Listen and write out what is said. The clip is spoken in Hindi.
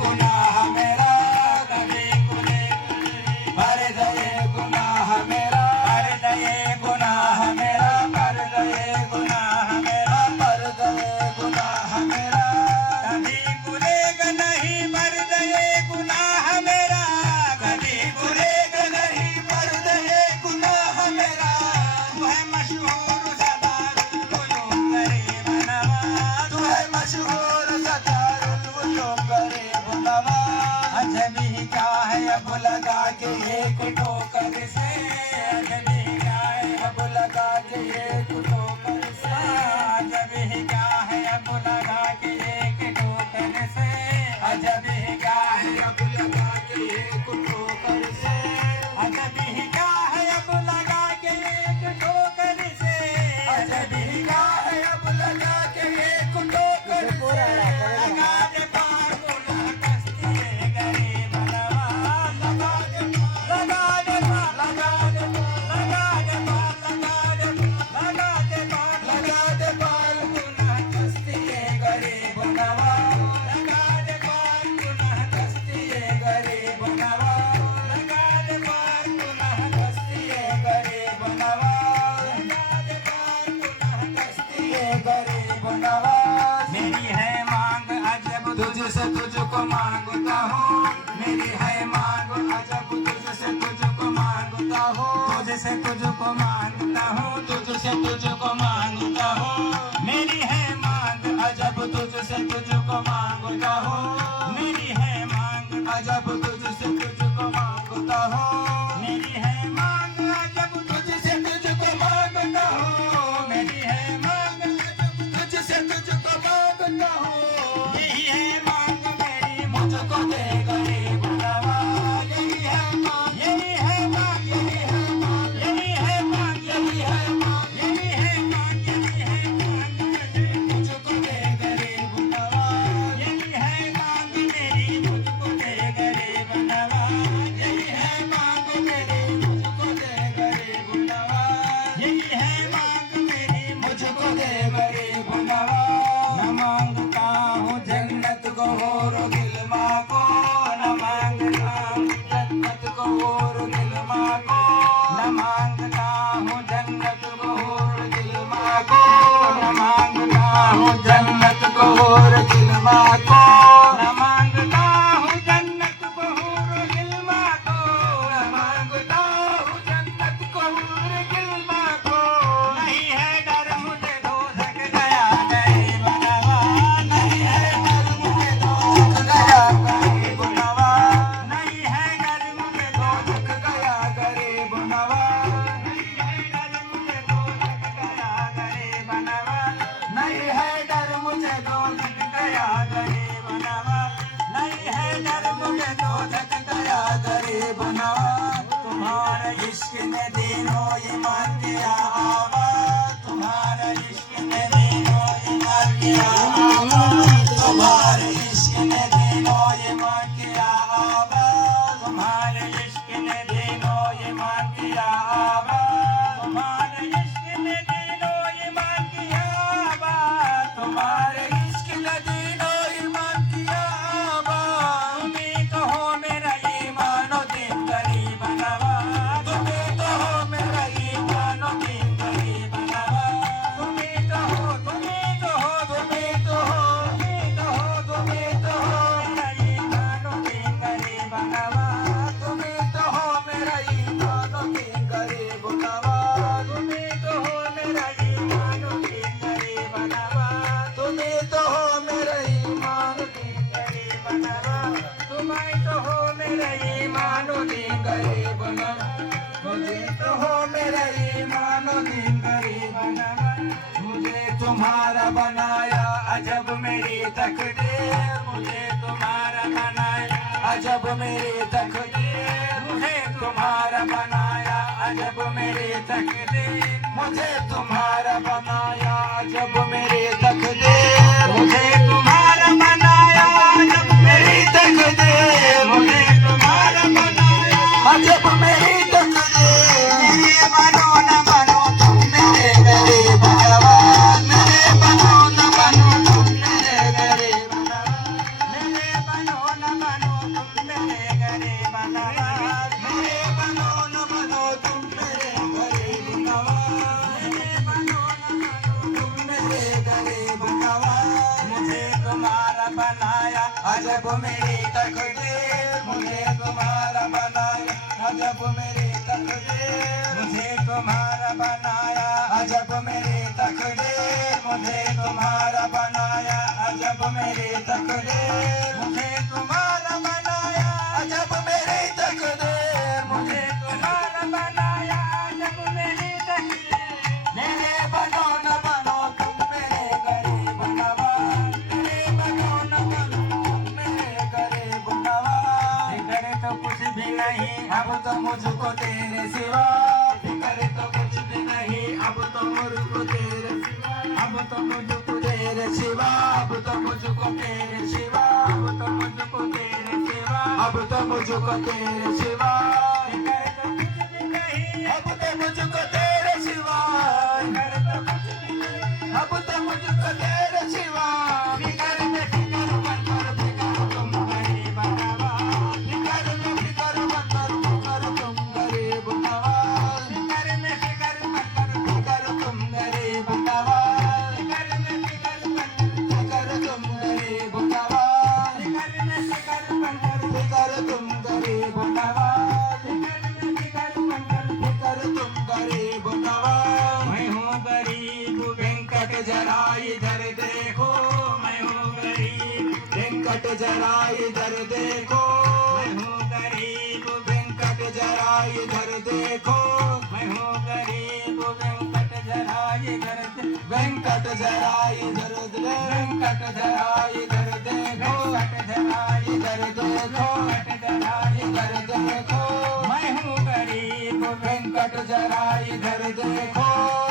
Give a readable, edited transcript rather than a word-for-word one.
गुनाह मेरा कभी खुले भर दे गुनाह मेरा भर दे गुनाह मेरा भर दे गुनाह मेरा भर दे गुनाह मेरा कभी खुलेगा नहीं भर दे गुनाह मेरा कभी खुलेगा नहीं भर दे गुनाह मेरा तू है मशहूर सदारुल उलूम गरीब नवाज तू है मशहूर सदारुल उलूम गरीब नवाज अजबी क्या है अब लगा के एक ठोकर से अजबी क्या है अब लगा के एक ठोकर से अजबी क्या है अब लगा के एक ठोकर से अजबी क्या है अब लगा के एक ठोकर से अजबी क्या है अब लगा के एक ठोकर से अजबी क्या है अब लगा के एक ठोकर से लगा दे पार गुनाह कस्ती गरीब नवाज लगा दे लगा दे लगा दे लगा दे लगा दे लगा दे पार गुनाह कस्ती गरीब नवाज लगा दे पार गुनाह कस्ती गरीब नवाज लगा दे पार गुनाह कस्ती गरीब नवाज लगा दे पार गुनाह कस्ती गरीब नवाज मेरी है मांग अजब तुझसे तुझको मांगता हूँ मेरी है मांग अजब तुझसे तुझको मांगता हूँ तुझसे तुझको मांगता हूँ तुझसे तुझको मांगता हूँ मेरी है मांग अजब तुझसे तुझको मांगता हूँ मेरी है मांग अजब तुझसे तुझको मांगता हूँ मेरी है मांग अजब तुझसे तुझको मांगता हूँ मेरी है मांग अजब तुझसे तुझको मांगता हूँ यही है मांग मेरी मुझको दे गरीब नवाज यही है मांग यही है मांग यही है मांग यही है मांग यही है मांग यही है मांग यही है मांग मुझको दे गरीब नवाज यही है मांग मेरी मुझको दे गरीब नवाज यही है मांग मेरी मुझको दे गरीब नवाज यही है मांग मेरी मुझको दे गरीब नवाज न मांगता हूँ जन्नत को और गिलमा को न मांगता हूँ जन्नत को और गिलमा को न मांगता हूँ जन्नत को और गिलमा को न मांगता हूँ जन्नत को और गिलमा को न मांगता हूँ जन्नत को और गिलमा को न मांगता हूँ जन्नत को और गिलमा को नहीं है डर मुझे दोज़ख गया गरीब नवाज नहीं है डर मुझे दोज़ख गया गरीब नवाज नहीं है डर मुझे दोज़ख गया गरीब नवाज नहीं है डर मुझे दोज़ख गया गरीब नवाज नहीं है डर मुझे दोज़ख गया गरीब नवाज नहीं है डर मुझे दोज़ख गया गरीब नवाज तुम्हारे इश्क ने दिनों ईमान किया आबाद तुम्हारे इश्क ने दिनों ईमान किया आबाद तुम्हारे इश्क ने दिनों ईमान किया आबाद तुम्हारे इश्क ने दिनों ईमान किया आबाद तुम्हारे इश्क ने दिनों ईमान किया आबाद तुम्हारे इश्क ने दिनों ईमान किया आबाद तुम्हें कहो मेरा ईमान और दिन गरीब नवाज तुम्हें कहो मेरा ईमान और दिन गरीब नवाज तुम्हें कहो तुम्हें कहो तुम्हें कहो तुम्हें कहो तुम्हें कहो मेरा ईमान और दिन गरीब नवाज तुम्हें कहो मेरा ईमान और दिन गरीब नवाज तुम्हें कहो मेरा ईमान और दिन गरीब नवाज तुम्हें कहो मेरा ईमान और दिन गरीब नवाज तुम्हें कहो मेरा ईमान और दिन गरीब नवाज मुझे तो हो मेरा ईमान और दिन गरीब नवाज मुझे तुम्हारा बनाया अजब मेरी तकदीर मुझे तुम्हारा बनाया अजब मेरी तकदीर मुझे तुम्हारा बनाया अजब मेरी तकदीर मुझे तुम्हारा बनाया अजब मेरी तकदीर मुझे तुम्हारा बनाया अजब मेरी तकदीर मुझे तुम्हारा बनाया अजब मेरी तकदीर मेरे बनो न बनो तुम मेरे गरीब नवाज मेरे बनो न बनो तुम मेरे गरीब नवाज मेरे बनो न नवाज, मेरे बनो न बनो तुम मेरे गरीब नवाज, मेरे बनो न बनो तुम मेरे गरीब नवाज, मुझे तुम्हारा बनाया अजब मेरी तकदीर, मुझे तुम्हारा बनाया अजब मेरी तकदीर, मुझे तुम्हारा बनाया अजब मेरी तकदीर, मुझे तुम्हारा बनाया अजब मेरी तकदीर, मुझे तुम्हारा बनाया अजब मेरी तकदीर, मुझे तुम्हारा बनाया अजब मेरी तकदीर, मेरे बनो न बनो तुम मेरे गरीब नवाज, मेरे बनो न बनो तुम मेरे गरीब नवाज, फिक्र तो कुछ भी नहीं अब तो मुझको तेरे सिवा, फिक्र तो कुछ भी नहीं अब तो मुझको तेरे सिवा, अब तो मुझको तेरे सिवा, अब तो मुझको तेरे सिवा, अब तो मुझको तेरे सिवा, अब तो मुझको तेरे सिवा, फिक्र तो कुछ भी नहीं अब तो मुझको तेरे सिवा, फिक्र तो कुछ भी नहीं अब तो मुझको तेरे सिवा, फिक्र में फिक्र बनकर फिक्र तुम गरीब नवाज, फिक्र में फिक्र बनकर फिक्र तुम गरीब नवाज, फिक्र में फिक्र बनकर फिक्र तुम गरीब नवाज, फिक्र में फिक्र बनकर फिक्र तुम गरीब नवाज, फिक्र में फिक्र बनकर फिक्र तुम गरीब नवाज, फिक्र में फिक्र बनकर फिक्र तुम गरीब नवाज, मैं हूँ गरीब वेंकट जरा इधर देखो, मैं हूँ गरीब वेंकट जरा इधर देखो, मैं हूँ गरीब वेंकट जरा इधर देखो, मैं हूँ गरीब वेंकट जरा इधर वेंकट जरा इधर वेंकट जरा इधर देखो, वेंकट जरा इधर देखो, वेंकट जरा इधर देखो, मैं हूँ गरीब वेंकट जरा इधर देखो।